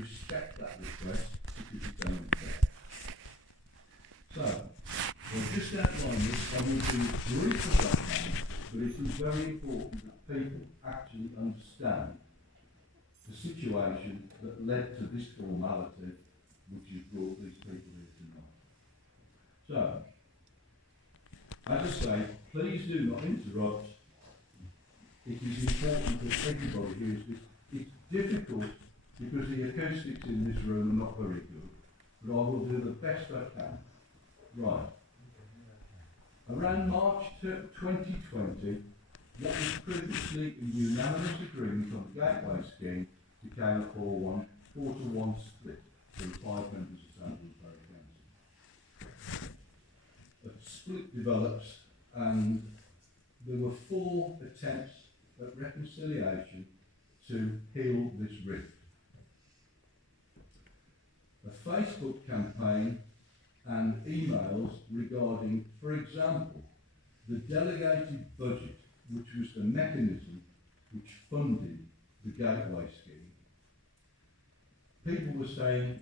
respect that request because it's only fair. So, I'll just outline this. I will be brief as I can, but it is very important that people actually understand the situation that led to this formality which has brought these people here tonight. So, as I say, please do not interrupt. It is important that everybody hears this. It's difficult because the acoustics in this room are not very good, but I will do the best I can. Right. Around March 2020, what was previously a unanimous agreement on the Gateway Scheme became a 4-1 split from 5 members of Sambourne Parish Council. A split develops and there were 4 attempts at reconciliation to heal this rift. A Facebook campaign and emails regarding, for example, the delegated budget, which was the mechanism which funded the Gateway Scheme. People were saying,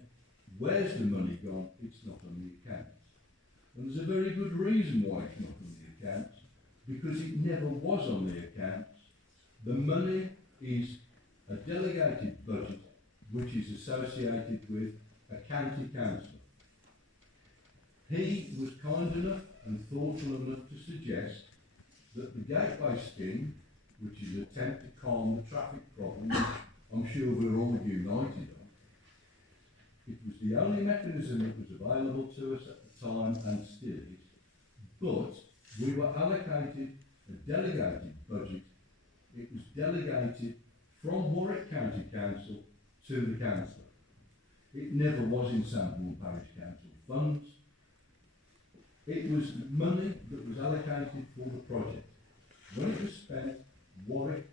where's the money gone? It's not on the accounts. And there's a very good reason why it's not on the accounts, because it never was on the accounts. The money is a delegated budget which is associated with a county council. He was kind enough and thoughtful enough to suggest that the Gateway Scheme, which is an attempt to calm the traffic problem, I'm sure we're all united on, it was the only mechanism that was available to us at the time and still is, but we were allocated a delegated budget. It was delegated from Warwick County Council to the councillor. It never was in Sambourne Parish Council funds. It was money that was allocated for the project. When it was spent, Warwick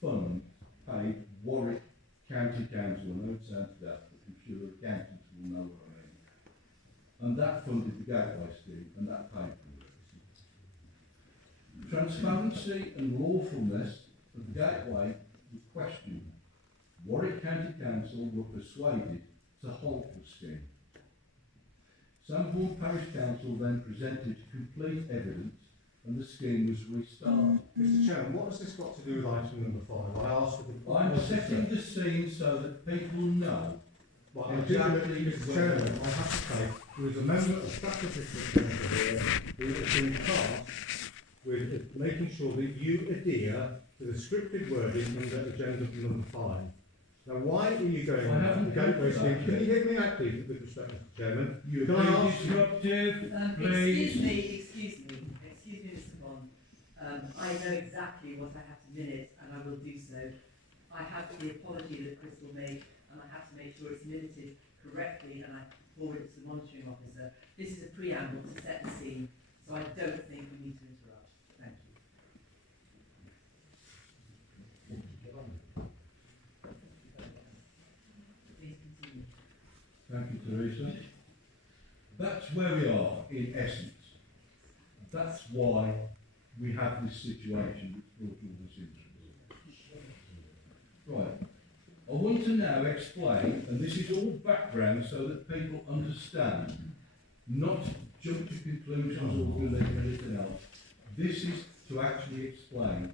Fund paid Warwick County Council. I know it sounds daft, but I'm sure accountants will know what I mean. And that funded the Gateway Scheme, and that paid for it. Transparency and lawfulness of the Gateway was questioned. Warwick County Council were persuaded to halt the scheme. Sambourne Parish Council then presented complete evidence and the scheme was restarted. Mr. Chairman, what has this got to do with item number 5? I asked for the... I'm setting the scene so that people know. Well, exactly, Mr. Chairman, I have to say, there is a member of statutory here who has been tasked with making sure that you adhere to the scripted wording under agenda number 5. Now, why are you going on the Gateway Scheme? Can you hear me out, please, with respect, Mr. Chairman? You're being disruptive, please. Excuse me, Mr. Bond. I know exactly what I have to minute, and I will do so. I have the apology that Crystal made, and I have to make sure it's minuted correctly, and I forward it to the monitoring officer. This is a preamble to set the scene, so I don't think we need to interrupt. Thank you. Thank you, Teresa. That's where we are, in essence. That's why we have this situation which brought all this into it. Right. I want to now explain, and this is all background so that people understand, not jump to conclusions or believe anything else. This is to actually explain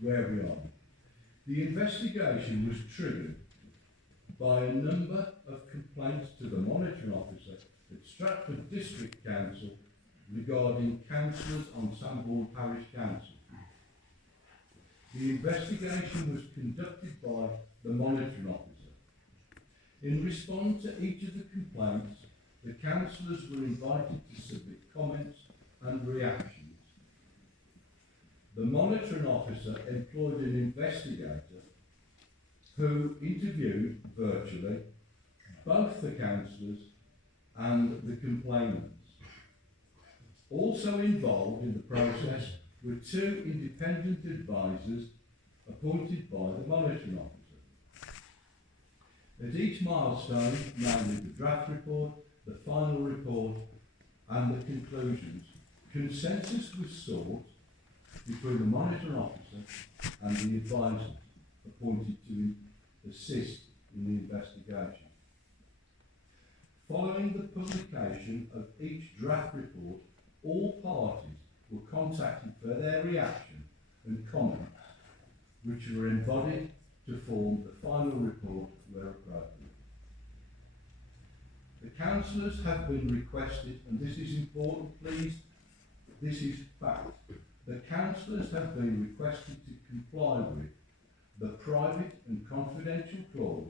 where we are. The investigation was triggered by a number of complaints to the monitoring officer at Stratford District Council regarding councillors on Sambourne Parish Council. The investigation was conducted by the monitoring officer. In response to each of the complaints, the councillors were invited to submit comments and reactions. The monitoring officer employed an investigator who interviewed virtually both the councillors and the complainants. Also involved in the process were 2 independent advisors appointed by the monitoring officer. At each milestone, namely the draft report, the final report and the conclusions, consensus was sought between the monitoring officer and the advisors appointed to assist in the investigation. Following the publication of each draft report, all parties were contacted for their reaction and comments, which were embodied to form the final report where appropriate. The councillors have been requested, and this is important, please, this is fact. The councillors have been requested to comply with the private and confidential clause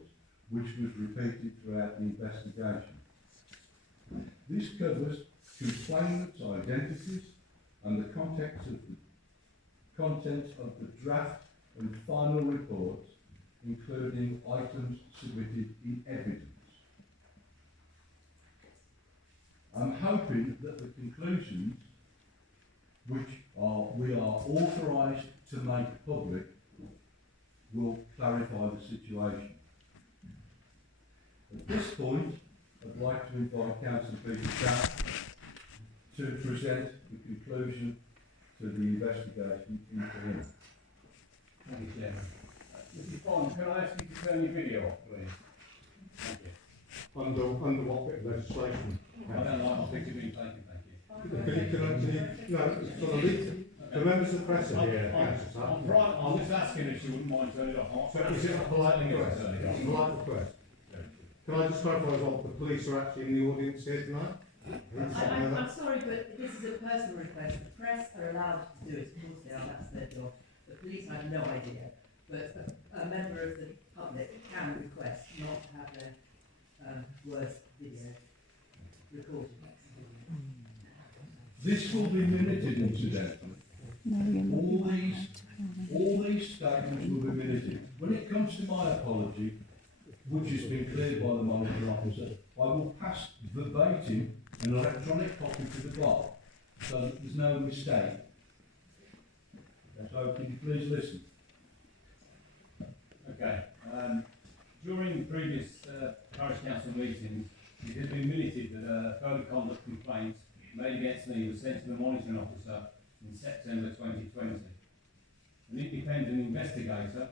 which was repeated throughout the investigation. This covers complainants' identities and the contents of the draft and final reports, including items submitted in evidence. I'm hoping that the conclusions which we are authorised to make public will clarify the situation. At this point, I'd like to invite Councillor Peter Chapp to present the conclusion to the investigation into him. Thank you, Chairman. Mrs. Bond, can I ask you to turn your video off, please? Thank you. Under what bit of legislation? I don't like my picture being taken, thank you. The members of the press are here. I'm just asking if she wouldn't mind turning it off. So is it a polite request? It's a polite request. Can I just clarify what the police are actually in the audience here tonight? I'm sorry, but this is a personal request. The press are allowed to do it, of course they are, that's their job. The police have no idea, but a member of the public can request not to have their words video recorded. This will be minuted, incidentally. All these statements will be minuted. When it comes to my apology, which has been cleared by the monitoring officer, I will pass verbatim an electronic copy to the clerk, so that there's no mistake. So can you please listen? Okay. During previous parish council meetings, it has been minuted that a code of conduct complaint made against me was sent to the monitoring officer in September 2020. An independent investigator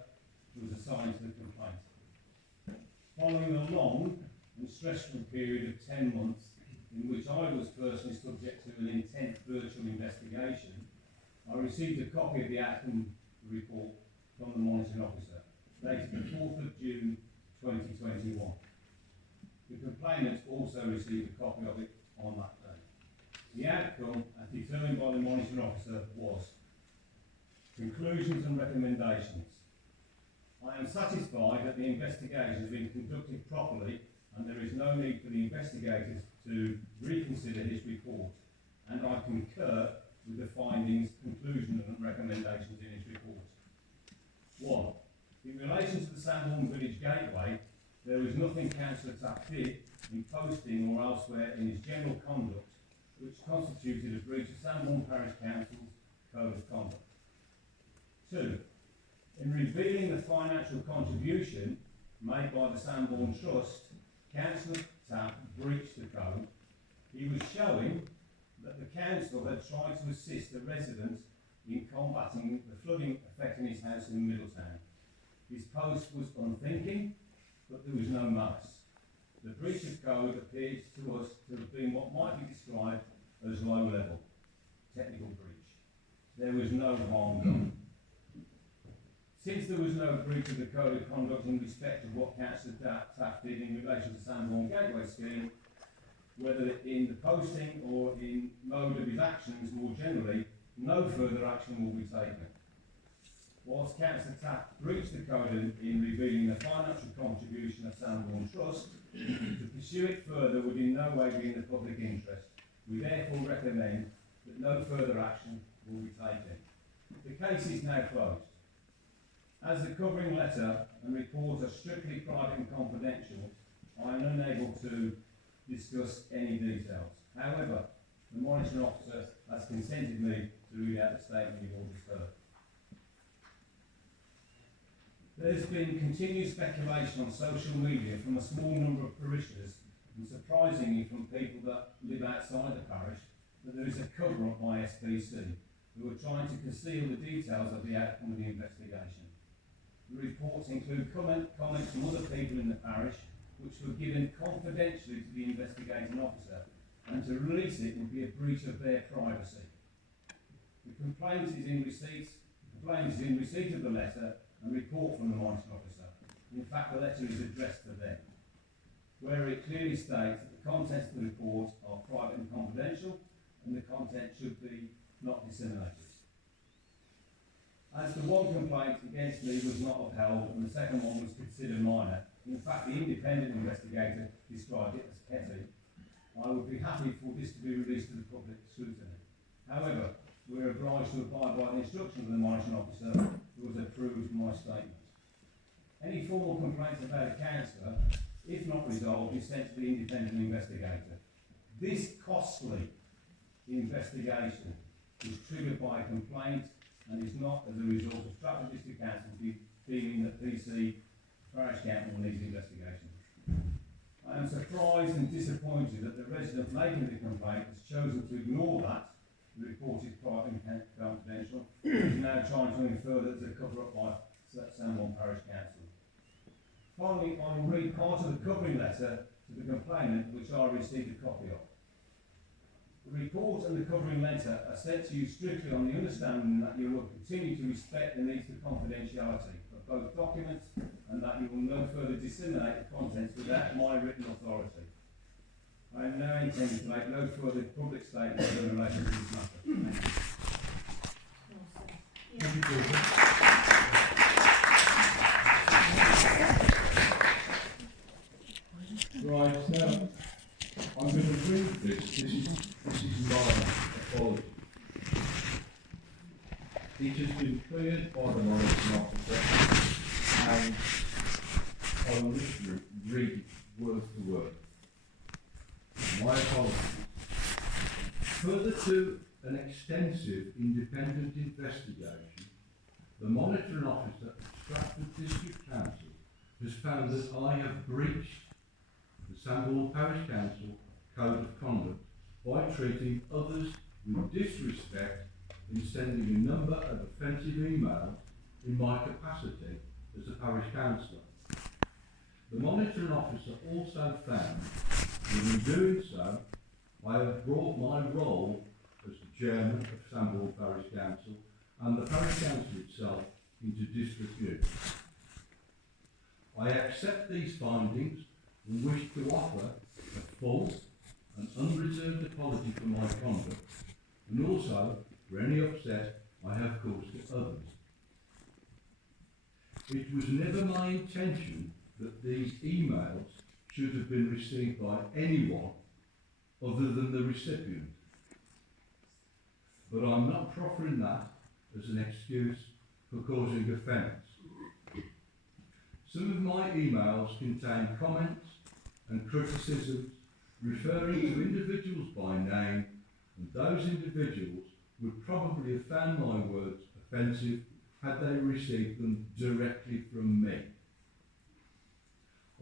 was assigned to the complaint. Following a long and stressful period of 10 months in which I was personally subject to an intense virtual investigation, I received a copy of the outcome report from the monitoring officer, dated the 4th of June 2021. The complainant also received a copy of it on that day. The outcome, as determined by the monitoring officer, was conclusions and recommendations. I am satisfied that the investigation has been conducted properly and there is no need for the investigators to reconsider his report, and I concur with the findings, conclusions and recommendations in his report. 1. In relation to the Sambourne Village Gateway, there was nothing Councillor Taft did in posting or elsewhere in his general conduct which constituted a breach of Sambourne Parish Council's Code of Conduct. 2. In revealing the financial contribution made by the Sambourne Trust, Councillor Taft breached the code. He was showing that the council had tried to assist the resident in combating the flooding affecting his house in Middletown. His post was unthinking, but there was no malice. The breach of code appears to us to have been what might be described as low-level, technical breach. There was no harm done. Since there was no breach of the Code of Conduct in respect of what Councillor Taft did in relation to Sambourne Gateway Scheme, whether in the posting or in mode of his actions more generally, no further action will be taken. Whilst Councillor Taft breached the code in revealing the financial contribution of Sambourne Trust, to pursue it further would in no way be in the public interest. We therefore recommend that no further action will be taken. The case is now closed. As the covering letter and report are strictly private and confidential, I am unable to discuss any details. However, the monitoring officer has consented me to read out the statement you've all just heard. There's been continued speculation on social media from a small number of parishioners, and surprisingly from people that live outside the parish, that there is a cover-up by SPC, who are trying to conceal the details of the outcome of the investigation. The reports include comments from other people in the parish, which were given confidentially to the investigating officer, and to release it would be a breach of their privacy. The complaint is in receipt of the letter and report from the monitoring officer. In fact, the letter is addressed to them, where it clearly states that the contents of the report are private and confidential, and the content should be not disseminated. As the one complaint against me was not upheld and the second one was considered minor, in fact the independent investigator described it as petty, I would be happy for this to be released to the public scrutiny. However, we are obliged to abide by the instructions of the monitoring officer who has approved my statement. Any formal complaint about a councillor, if not resolved, is sent to the independent investigator. This costly investigation is triggered by a complaint and is not as a result of Stratford District Council deeming that PC parish council needs investigation. I am surprised and disappointed that the resident making the complaint has chosen to ignore that the report is private and confidential, and is now trying to infer that there's a cover-up by Sambourne Parish Council. Finally, I will read part of the covering letter to the complainant, which I received a copy of. The report and the covering letter are sent to you strictly on the understanding that you will continue to respect the needs of confidentiality of both documents and that you will no further disseminate the contents without my written authority. I am now intending to make no further public statements in relation to this matter. Thank you. Thank you, Right, now, I'm going to read this. This is my apology. It has been cleared by the monitoring officer, and I will literally read it word for word. My apologies. Further to an extensive independent investigation, the monitoring officer of Stratford District Council has found that I have breached the Sambourne Parish Council Code of Conduct by treating others with disrespect in sending a number of offensive emails in my capacity as a parish councillor. The monitoring officer also found that in doing so, I have brought my role as the chairman of Sambourne Parish Council and the parish council itself into disrepute. I accept these findings and wish to offer a full and unreserved apology for my conduct, and also for any upset I have caused to others. It was never my intention that these emails should have been received by anyone other than the recipient. But I'm not proffering that as an excuse for causing offence. Some of my emails contain comments and criticisms referring to individuals by name, and those individuals would probably have found my words offensive had they received them directly from me.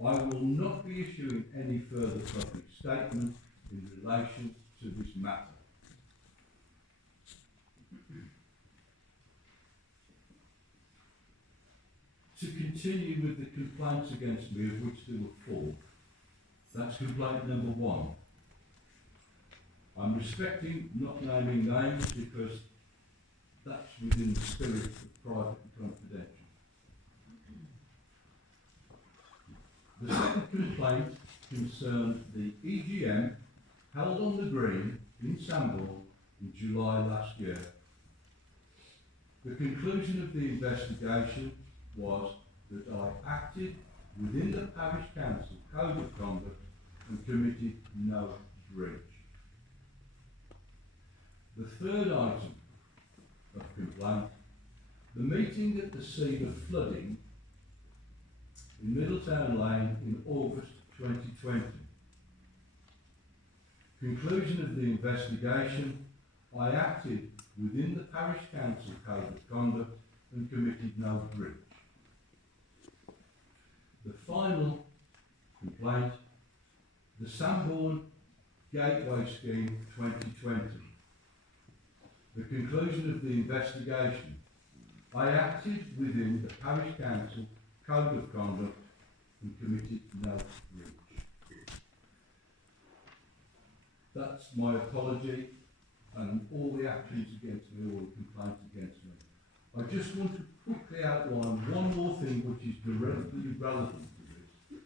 I will not be issuing any further public statement in relation to this matter. To continue with the complaints against me, of which there were 4, that's complaint number 1. I'm respecting not naming names because that's within the spirit of private and confidential. The second complaint concerned the EGM held on the Green in Sambourne in July last year. The conclusion of the investigation was that I acted within the parish council code of conduct and committed no breach. The third item of complaint, the meeting at the scene of flooding in Middletown Lane in August 2020. Conclusion of the investigation, I acted within the parish council code of conduct and committed no breach. The final complaint, the Sambourne Gateway Scheme 2020. The conclusion of the investigation, I acted within the parish council code of conduct and committed no breach. That's my apology and all the actions against me, all the complaints against me. I just want to quickly outline one more thing which is directly relevant to this,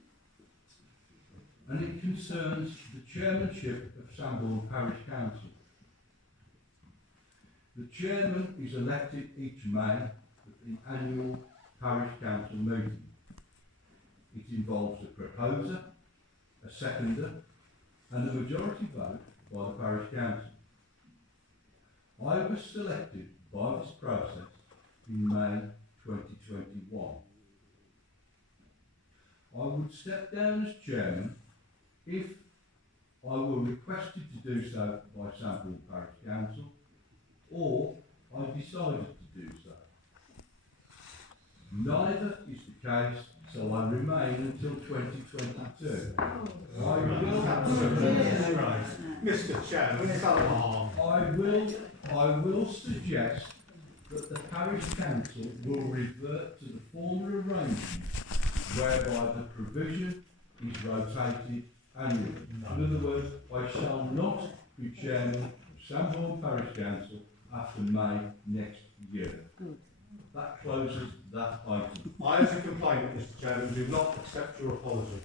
and it concerns the chairmanship of Sambourne Parish Council. The chairman is elected each May at the annual parish council meeting. It involves a proposer, a seconder, and a majority vote by the parish council. I was selected by this process in May 2021. I would step down as chairman if I were requested to do so by Sambourne Parish Council, or I decided to do so. Neither is the case, so I remain until 2022. Mr. Chairman, come on. I will suggest that the parish council will revert to the former arrangement whereby the provision is rotated annually. In other words, I shall not be chairman of Sambourne Parish Council after May next year. Good. That closes that item. I, as a complainant, Mr. Chairman, do not accept your apology.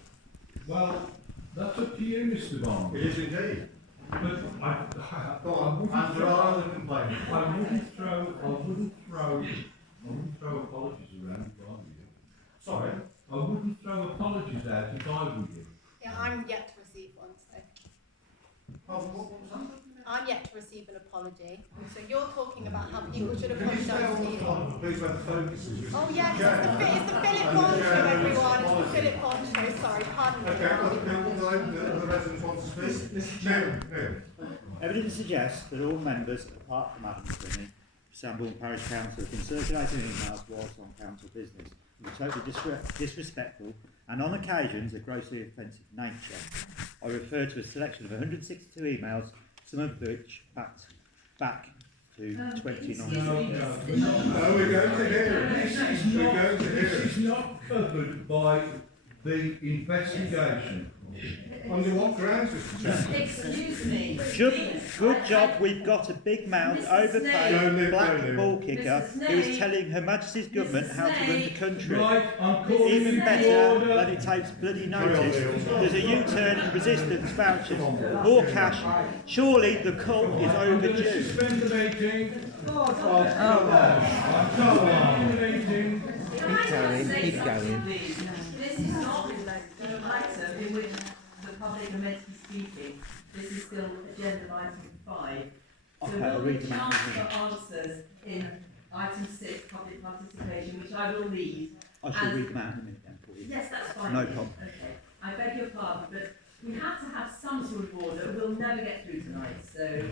Well, that's up to you, Mr. Bond. It is indeed. But Go on, and there are other complainants. I wouldn't throw apologies around if I were you. Sorry? I wouldn't throw apologies out if I were you. Yeah, I'm yet to receive one, so Oh, what was that? I'm yet to receive an apology. So you're talking about how people should Can you stay apologise on to the you. phone, please, where the focus is? Oh yeah, 'cause it's the Philip Bond show, everyone. It's the Philip Bond show. Sorry, pardon me. Okay, the residents want to speak. Mr. Chairman, Evidence suggests that all members, apart from Adam Spinney, Sambourne Parish Council have been circulating emails whilst on council business of a totally disrespectful and on occasions a grossly offensive nature. I refer to a selection of 162 emails, some of which back to 29. No, we're going to hear it. This is not covered by the investigation. Under what grounds, Mr. Chairman? Excuse me. Good job, we've got a big mouth, overpaid black ball kicker who is telling Her Majesty's government how to run the country. Right, I'm calling Even you to better order. than it takes bloody notice. There's a U-turn and resistance vouchers, more cash. Surely the cult is I'm going to overdue. suspend the meeting. I'm suspending the meeting. Keep going. This is not an item in which the public are meant to be speaking. This is still agenda item 5. So Okay, there I'll will be read them out chance in a for answers in item 6, public participation, which I will lead. I shall read them out in a minute then for you. Yes, that's fine. No problem. Okay. I beg your pardon, but we have to have some sort of order. We'll never get through tonight. So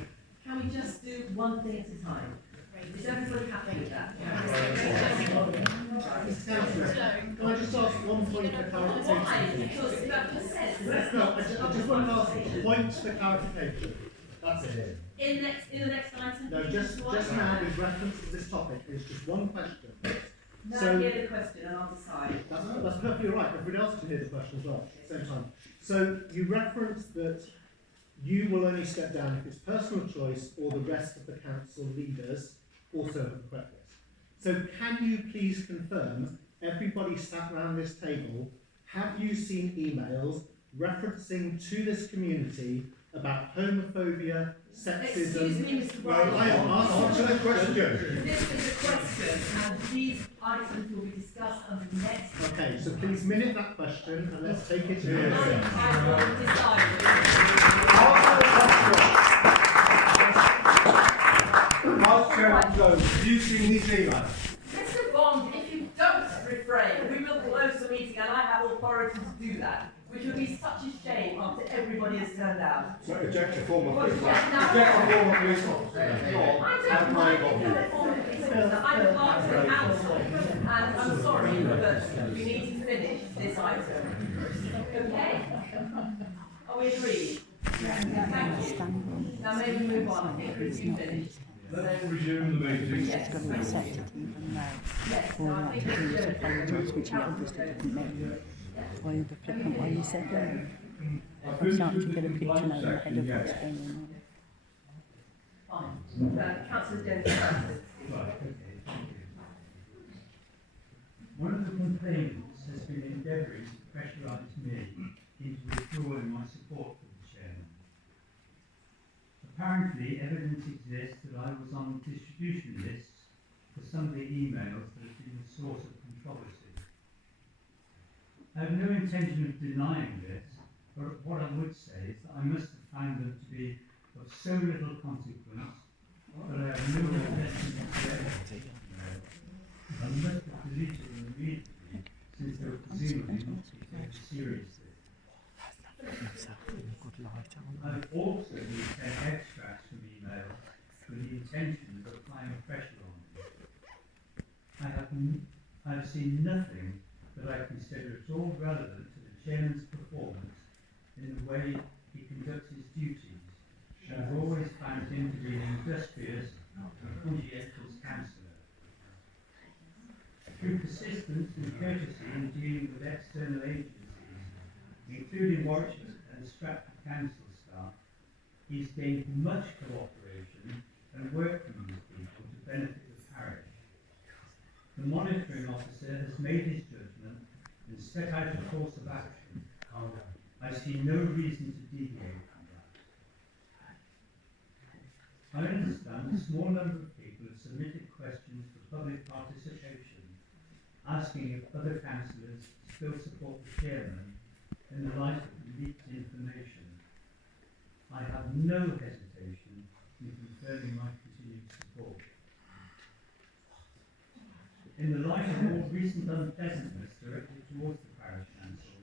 can we just do one thing at a time? Is everybody happy with that? Can I just ask one point for clarification? Why? Because that just says. No, I just want to ask a point for clarification. That's it. In the next item? No, just now with reference to this topic, it's just one question. Now So- hear the question and I'll decide. That's perfectly right. Everybody else can hear the question as well at the same time. So you referenced that you will only step down if it's personal choice or the rest of the council leaders also have requested this. So can you please confirm, everybody sat around this table, have you seen emails referencing to this community about homophobia, sexism? Excuse me, Mr. Well, I am answer the question. This is a question and these items will be discussed under the next. Okay, so please minute that question and let's take it to Yeah. I will decide. Last Chairman Jones, have you seen these emails? Mr. Bond, if you don't refrain, we will close the meeting and I have authority to do that, which would be such a shame after everybody has turned out. So eject your former Well, police yes, now- officer. Eject your former police officer. Go on. I don't mind if you're a former police officer. I'm a part of the council, and I'm sorry, but we need to finish this item. Okay? Are we agreed? Thank you. Now maybe move on. I think we've finished. Let's resume the meeting. She's going to accept it even though all you had to do was apologise, which he obviously didn't mean. Why the flippant way you said it. I'm starting to get a picture now in my head of what's going on. Fine. Councillor Jones. One of the complainants has been endeavouring to pressurise me into withdrawing my support for the chairman. Apparently, evidence exists that I was on distribution lists for some of the emails that have been the source of controversy. I have no intention of denying this, but what I would say is that I must have found them to be of so little consequence that I have no intention of sharing them. I must have deleted them immediately, since they were presumably not to be taken seriously. I've also been sent extracts from emails with the intention of applying pressure on them. I have seen nothing that I consider at all relevant to the chairman's performance in the way he conducts his duties. I've always found him to be an industrious and conscientious councillor. Through persistence and courtesy in dealing with external agencies, including Warwickshire and Stratford Council staff, he's gained much cooperation and work from these people to benefit the parish. The monitoring officer has made his judgment and set out a course of action. I see no reason to deviate from that. I understand a small number of people have submitted questions for public participation, asking if other councillors still support the chairman in the light of the leaked information. I have no hesitation in confirming my continued support. In the light of all recent unpleasantness directed towards the parish council,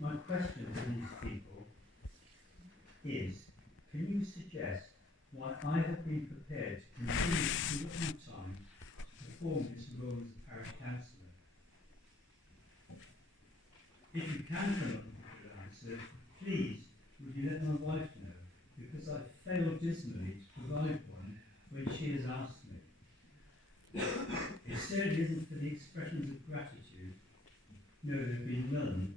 my question to these people is, can you suggest why I have been prepared to continue to give up my time to perform this role as a parish councillor? If you can come up with a good answer, please would you let my wife know, because I failed dismally to provide one when she has asked me. It certainly isn't for the expressions of gratitude. No, there have been none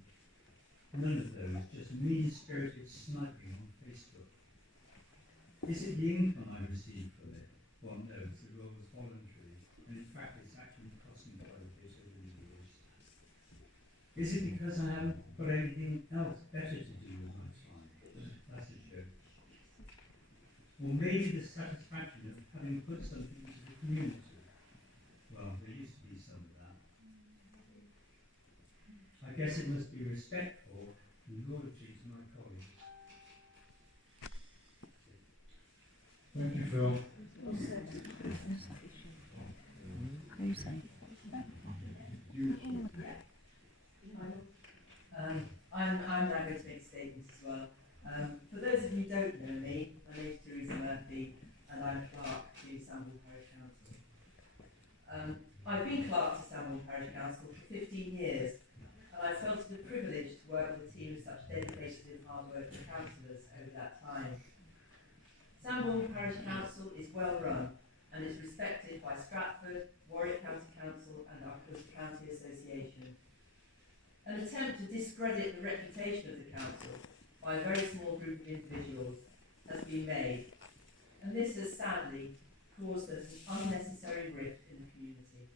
of those, just mean-spirited sniping on Facebook. Is it the income I received from it? Well, no, the role was voluntary, and in fact it's actually cost me quite a bit over the years. Is it because I haven't got anything else better to do with my time? That's a joke. Or maybe the satisfaction of having put something into the community. Well, there used to be some of that. I guess it must be respectful and loyalty to my colleagues. Thank you, Phil. Who's saying? I'm now going to make statements as well. For those of you who don't know me, my name is Teresa Murphy and I'm clerk to Sambourne Parish Council. I've been clerk to Sambourne Parish Council for 15 years and I felt it a privilege to work with a team of such dedicated and hard-working councillors over that time. Sambourne Parish Council is well run and is respected by Stratford, Warwick County Council and our County Association. An attempt to discredit the reputation of the council by a very small group of individuals has been made, and this has sadly caused an unnecessary rift in the community.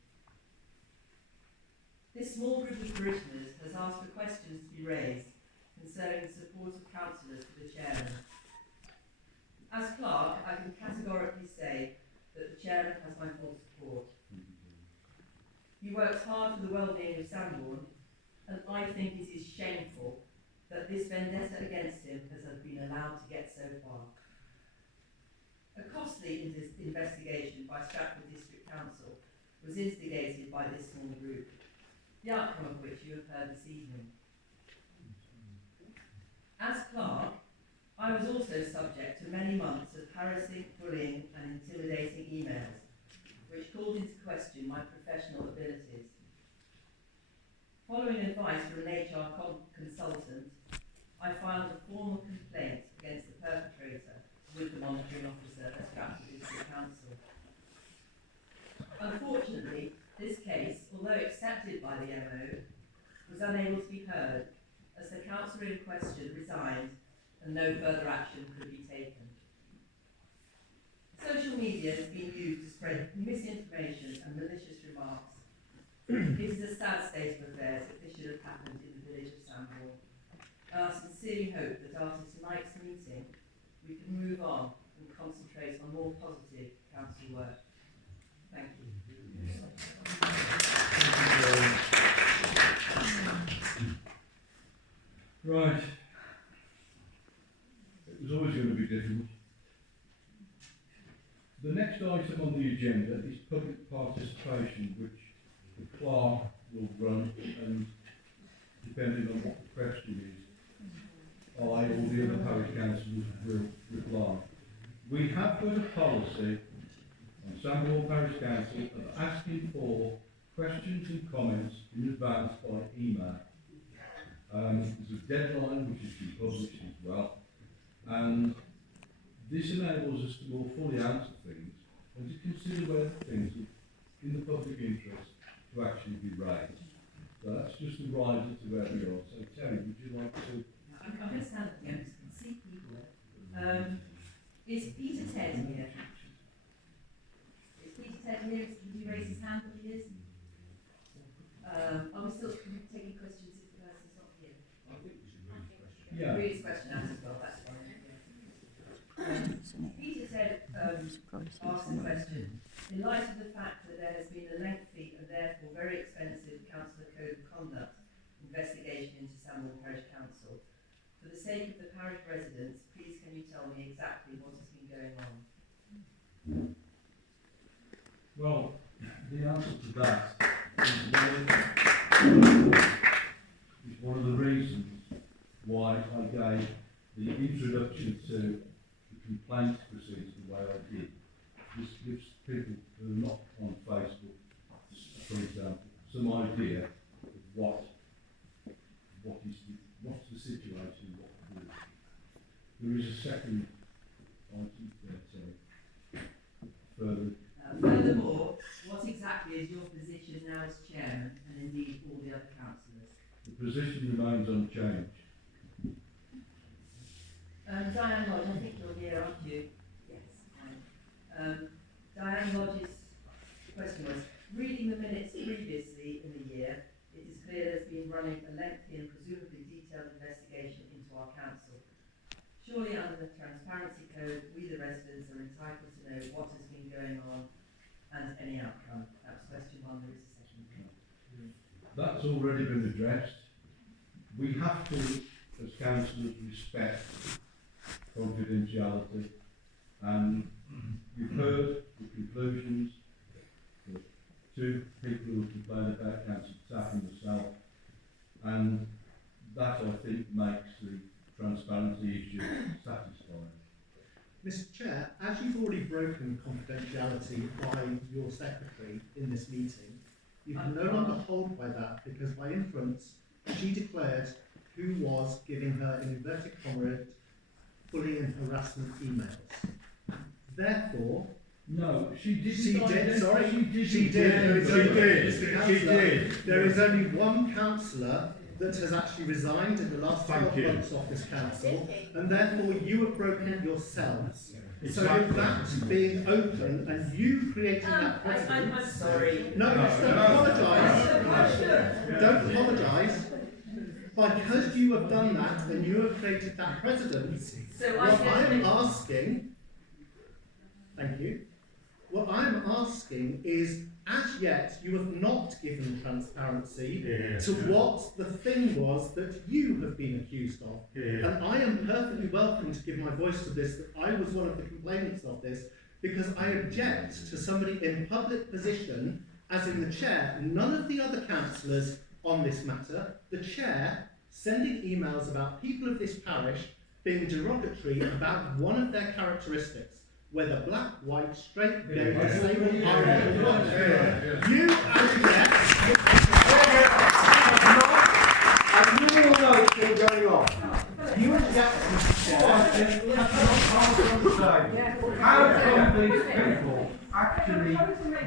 This small group of parishioners has asked for questions to be raised concerning the support of councillors for the chairman. As clerk, I can categorically say that the chairman has my full support. He works hard for the well-being of Sambourne, and I think it is shameful that this vendetta against him has been allowed to get so far. A costly investigation by Stratford District Council was instigated by this small group, the outcome of which you have heard this evening. As clerk, I was also subject to many months of harassing, bullying and intimidating emails, which called into question my professional abilities. Following advice from an HR consultant, I filed a formal complaint against the perpetrator with the monitoring officer at Stratford District Council. answering a question resigned and no further action could be taken. Social media has been used to spread misinformation and malicious remarks. It is a sad state of affairs if this should have happened in the village of Sambourne. And I sincerely hope that after tonight's meeting, we can move on and concentrate on more positive council work. Thank you. Right. It was always going to be difficult. The next item on the agenda is public participation, which the clerk will run, and depending on what the question is, I or the other parish councillors will reply. We have got a policy on Sambourne Parish Council of asking for questions and comments in advance by email. There's a deadline which has been published as well, and this enables us to more fully answer things and to consider whether things are in the public interest to actually be raised. So that's just a riser to where we are. So Terry, would you like to? I'm going to stand at the end because I can see people. Is Peter Ted here? Is Peter Ted here? Can he raise his hand when he is? Are we still taking questions if the person's not here? I think we should read the question. Yeah. Read his question out as well, that's fine. Peter Ted asked the question. In light of the fact that there has been a lengthy and therefore very expensive Councillor Code of Conduct investigation into Sambourne Parish Council, for the sake of the parish residents, please can you tell me exactly what has been going on? Well, the answer to that is one of the reasons why I gave the introduction to the complaint procedure the way I did. This gives people who are not on Facebook, for example, some idea of what's the situation, what to do. There is a second item there, sorry. Furthermore, what exactly is your position now as chairman, and indeed all the other councillors? The position remains unchanged. Diane Lodge, I think you're here, aren't you? Yes. Diane Lodge's question was, reading the minutes previously in the year, it is clear there's been running a lengthy and presumably detailed investigation into our council. Surely under the Transparency Code, we the residents are entitled to know what has been going on and any outcome. That's question one, there is a second. That's already been addressed. We have to, as councillors, respect confidentiality, and you've heard the conclusions of two people who have complained about council staff and myself, and that I think makes the transparency issue satisfying. Mr. Chair, as you've already broken confidentiality by your secretary in this meeting, you can no longer hold by that because by inference she declared who was giving her, in inverted commas, bullying and harassment emails. Therefore, no, she did. She did. Sorry, she did. There is only one councillor that has actually resigned in the last 12 months of this council, and therefore you have broken it yourselves. So with that being open and you creating that precedent, I'm sorry. No, don't apologise. Don't apologise. Because you have done that and you have created that precedent, So what I'm asking, thank you, what I'm asking is, as yet, you have not given transparency to what the thing was that you have been accused of. And I am perfectly welcome to give my voice to this, that I was one of the complainants of this, because I object to somebody in public position, as in the chair, none of the other councillors on this matter, the chair sending emails about people of this parish being derogatory about one of their characteristics, whether black, white, straight, gay, disabled, Irish, or whatever. You object. And you all know what's been going on. You object, Mr. Chair. How come these people actually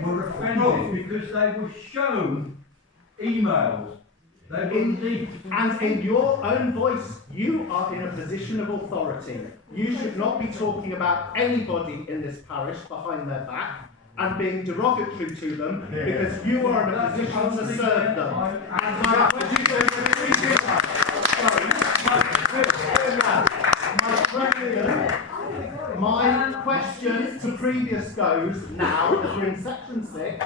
were offended because they were shown emails And in your own voice, you are in a position of authority. You should not be talking about anybody in this parish behind their back and being derogatory to them because you are in a position to serve them. My question to previous goes now, as we're in section 6,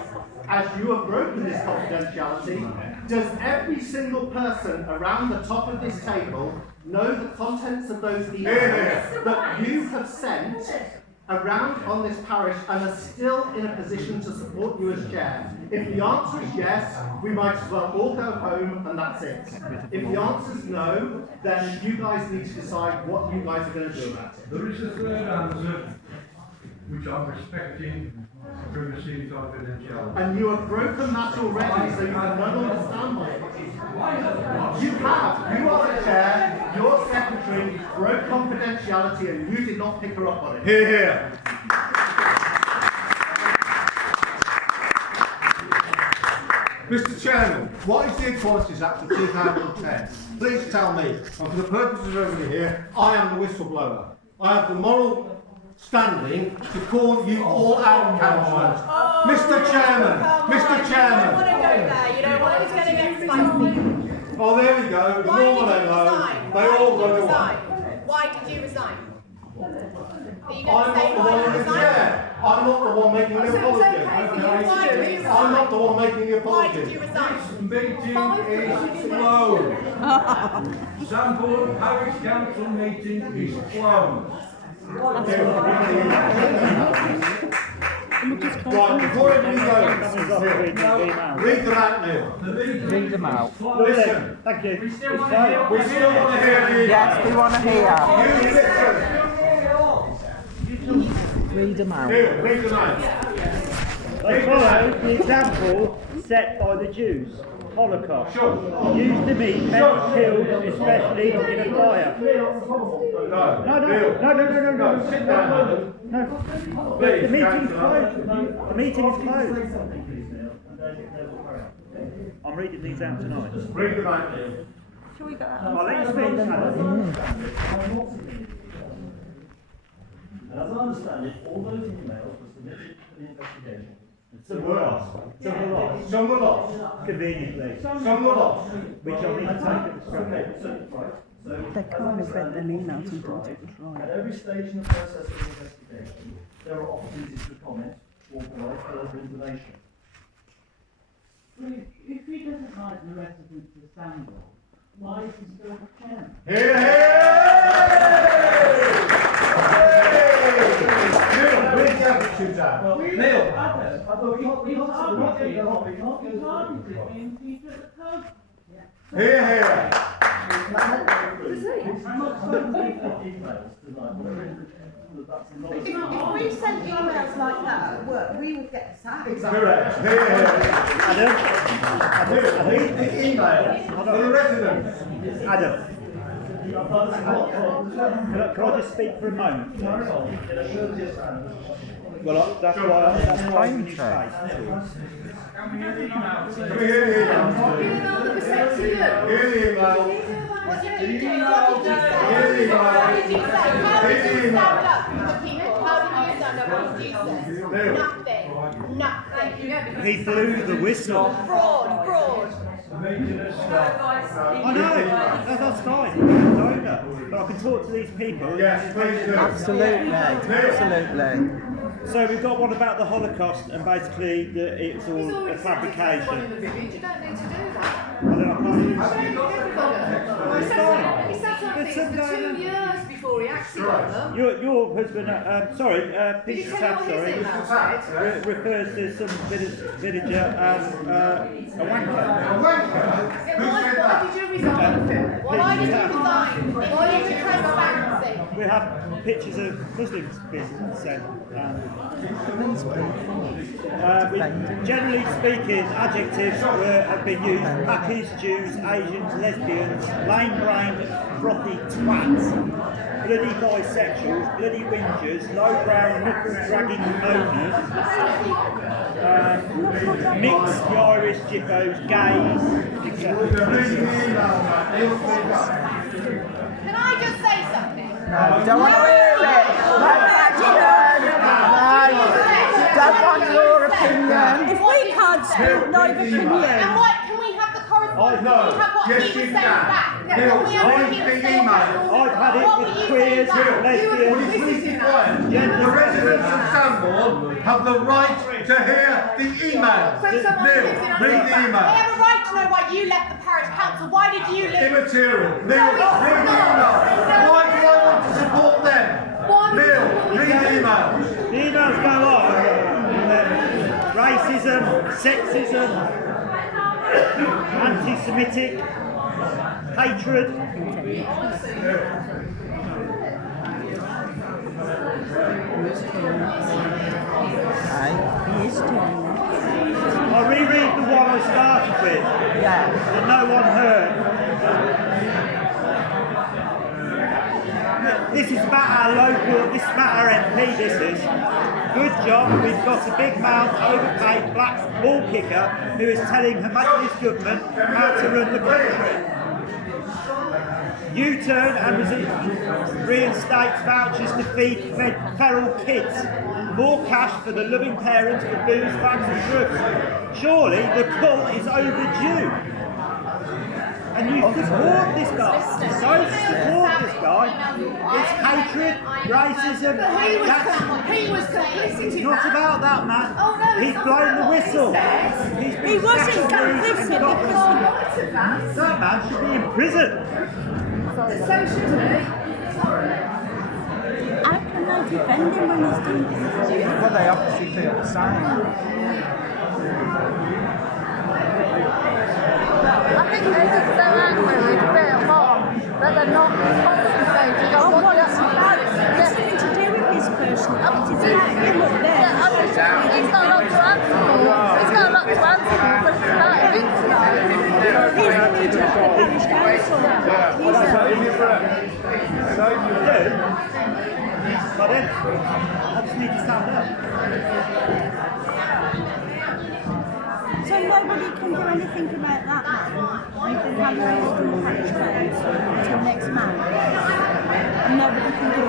as you have broken this confidentiality, does every single person around the top of this table know the contents of those emails that you have sent around on this parish and are still in a position to support you as chair? If the answer is yes, we might as well all go home and that's it. If the answer is no, then you guys need to decide what you guys are going to do about it. There is a third answer, which I'm respecting privacy and confidentiality. And you have broken that already, so you can no longer stand by it. You have. You are the chair, your secretary broke confidentiality and you did not pick her up on it. Hear, hear. Mr. Chairman, what is the Equalities Act of 2010? Please tell me, and for the purposes of everybody here, I am the whistleblower. I have the moral standing to call you all out, councillors. Mr. Chairman, Mr. Chairman. You don't want to go there, you don't want it's going to get spicy. Oh, there we go. The Why normal did you hello. resign? They all Why run did you away. resign? Why did you resign? Are you going I'm to say not the why one you in the resigned? chair. I'm not the one making the apology. Why did you resign? I'm not the one making the Why apology. did you resign? Meeting is closed. Sambourne Parish Council meeting is closed. Right, before everybody goes, read them out, Neil. Read them out. Listen. Thank you. We still want to hear you. Yes, we want to hear. You listen. Read them out. Neil, read them out. They follow the example set by the Jews. Holocaust. Sure. Used to meet men killed, especially in a fire. No, sit down, madam. No. Please, The meeting's Councillor. closed. The meeting is closed. I'm reading these out tonight. Read them out, Neil. Shall we go out? I'll let you speak, Adam. As I understand it, all those emails were submitted for the investigation. Some were lost. Some were lost. Conveniently. Some were lost. Which I'll need to take at the scrap. They can't have read them emails and thought it was right. At every stage in the process of the investigation, there are opportunities to comment or provide further information. If he doesn't like the residents of Sambourne, why is he still a chairman? Hear, Neil, read the attitudes out. Neil. Hear. If we sent emails like that at work, we would get sacked. Correct. Hear. Read the email for the residents. Adam. Can I just speak for a moment? Well, that's why I'm giving you space. Can we hear the email? Hear the email. What did you do? What did you say? Hear the email. What did you say? How did you Hear the stand email. up for the people? How did you stand up? What did you say? Nothing. Nothing. He blew the whistle. Fraud. I know, that's fine. It's over. But I can talk to these people. Yes, please do. Absolutely. Absolutely. So we've got one about the Holocaust and basically that it's all a fabrication. You don't need to do that. And then I can't use He sat on things for 2 years before he acted on them. your husband, Peter you tell Taft, me what his email said? refers to some villager as a wanker. Why did you resign, Phil? Why did you resign? Why did you transparency? We have pictures of Muslims being sent. Generally speaking, adjectives have been used: Pakis, Jews, Asians, lesbians, lame-brained, frothy twats, bloody bisexuals, bloody whingers, low-brow, knuckle-dragging owners, mixed, the Irish, jippos, gays, Can I just say something? No, don't want to hear it. No, don't want your opinion. If we can't speak, neither can you. And what, can we have the correspondence? Can we have what he was saying back? Can we have what he was saying back? I've had it What with were you queers, saying back? lesbians. The residents of Sambourne have the right to hear the email. Neil, read the email. They have a right to know why you left the parish council. Why did you leave? Immaterial. Neil, read the email. Why do I want to support them? Neil, read the email. The emails go on. Racism, sexism, anti-Semitic, hatred. I'll reread the one I started with. That no one heard. This is about our local, this is about our MP, this is. Good job, we've got a big mouth, overpaid black ball kicker who is telling Her Majesty's government how to run the country. U-turn and reinstates vouchers to feed feral kids. More cash for the loving parents for booze, fags and drugs. Surely the cult is overdue. And you support this guy. Don't support this guy. It's hatred, racism. But he was complicit in Not about that, man. Oh, no, he's blown the whistle. He wasn't complicit because that man should be in prison. So should he? how can they defend him when he's doing this? Well, they obviously feel the same. I think they're just so angry with Bill Mom that they're not concentrating on what It's nothing to do with his personal life. It's about him up there. He's got a lot to answer for. He's got a lot to answer for, but it's about him. He's the leader of the parish council. But then, I just need to stand up. So nobody can do anything about that now. You can have your own parish council until next month. And nobody can do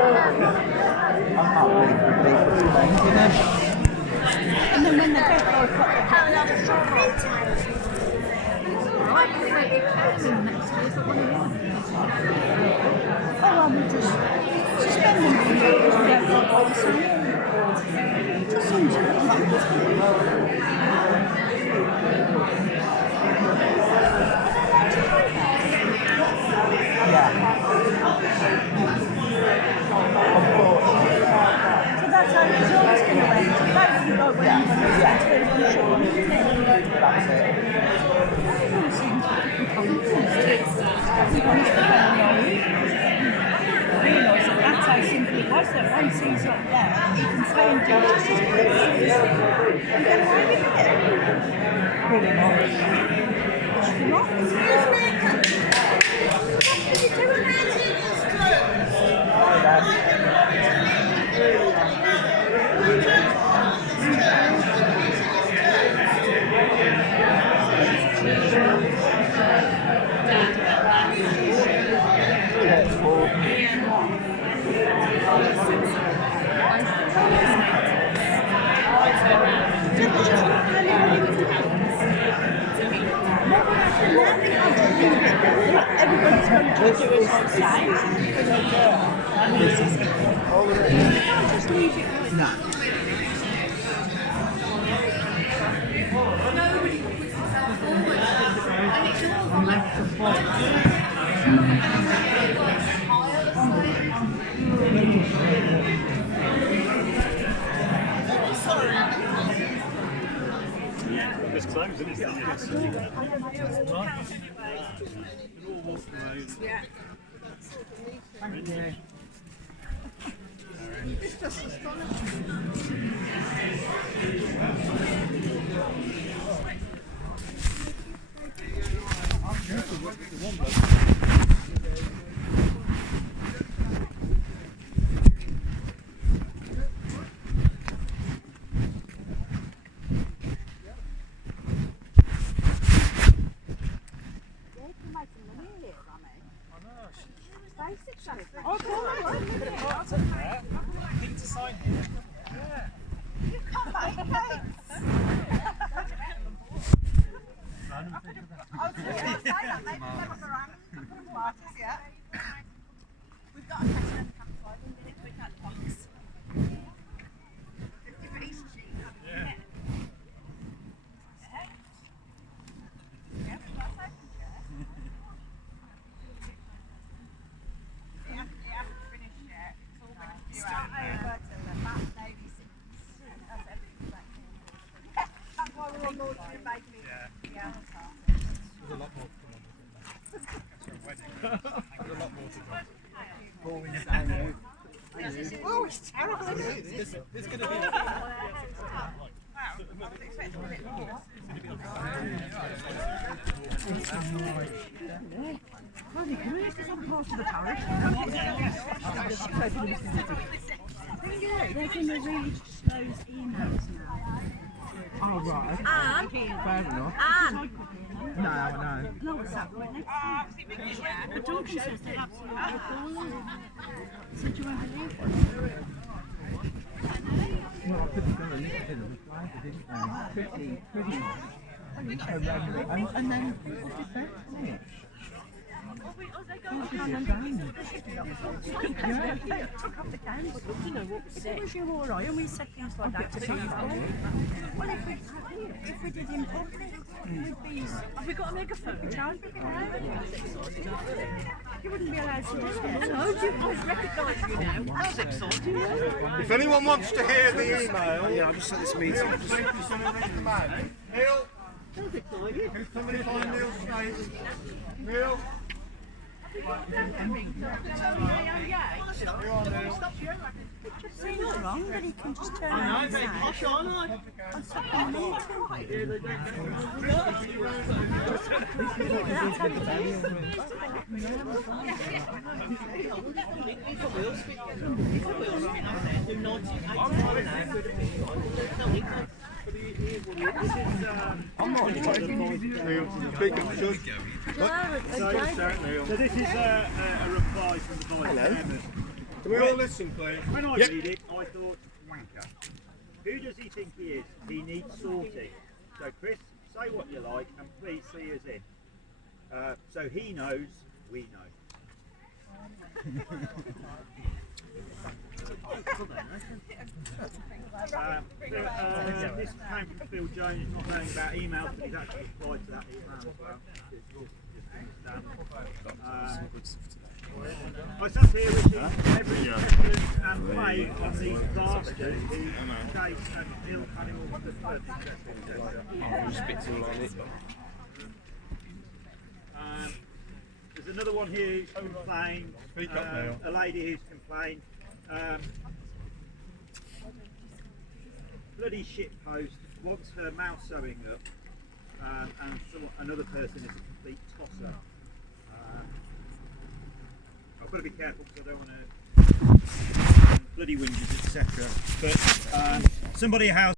I'm not really good people defending him. And then when they get I can make it council next year, but what do you want? Oh, I will just suspend them for years and get what I'm saying. Just seems So that's how it's always going to end. Nobody knows when you're going to That's it. Realise that that's how simple it was, that once he's up there, he can say and do just as quick and get away with it. Pretty much. Excuse me, what are you doing there? Everybody's going to do it outside. Just leave it. No. Nobody puts himself forward. And it's all like It's closed, isn't it? Yeah. Thank you. It's just astonishing. I'm careful with the one. Thing to sign here. Yeah. You can't make cakes. I was going to say that, maybe never around. Yeah. We've got a question on the campsite. We did it quick out the box. 50 for each sheet. Yeah. Yeah, we've got a safe chair. It hasn't finished yet. It's all been a few hours. Over to the fat lady sits. That's everything back here. That's why we're all launching and baking it. Yeah. There's a lot more to come on, isn't there? It's a wedding. There's a lot more to come. Oh, it's terrible, isn't it? There's going to be... Honey, can we just have a call to the parish? They're going to read those emails now. Oh, right. Fair enough. No, no. No, what's that right next to you? The donkey says they're absolutely appalling. So do you want to leave them? Well, I couldn't go and look at them. Didn't I? Pretty much. And then people just said to me. Took up the cans. You know what was said. Was you all right? And we said things like that to people. Well, if we did in public, we'd be. Have we got a megaphone? Charge me. You wouldn't be allowed to do that. No, I recognise you now. That's exciting. If anyone wants to hear the email... Yeah, I'm just at this meeting. Neil, speak to someone in the man. Neil? Can somebody find Neil's face? Neil? See, not wrong, but he can just turn around and say, I'm stopping the I'm not taking Neil, speak of the So this is a reply from the Vice Chairman. Can we all listen, please? When I read it, I thought, wanker. Who does he think he is? He needs sorting. So Chris, say what you like and please see us in. So he knows, we know. This came from Phil Jones, not knowing about emails, but he's actually replied to that email as well. I sat here wishing every effort and play on these bastards who chase and kill animals for purpose, there's another one here who's complained, a lady who's complained. Bloody shit post wants her mouth sewing up, and another person is a complete tosser. I've got to be careful because I don't want to bloody whinges, etc. But somebody house.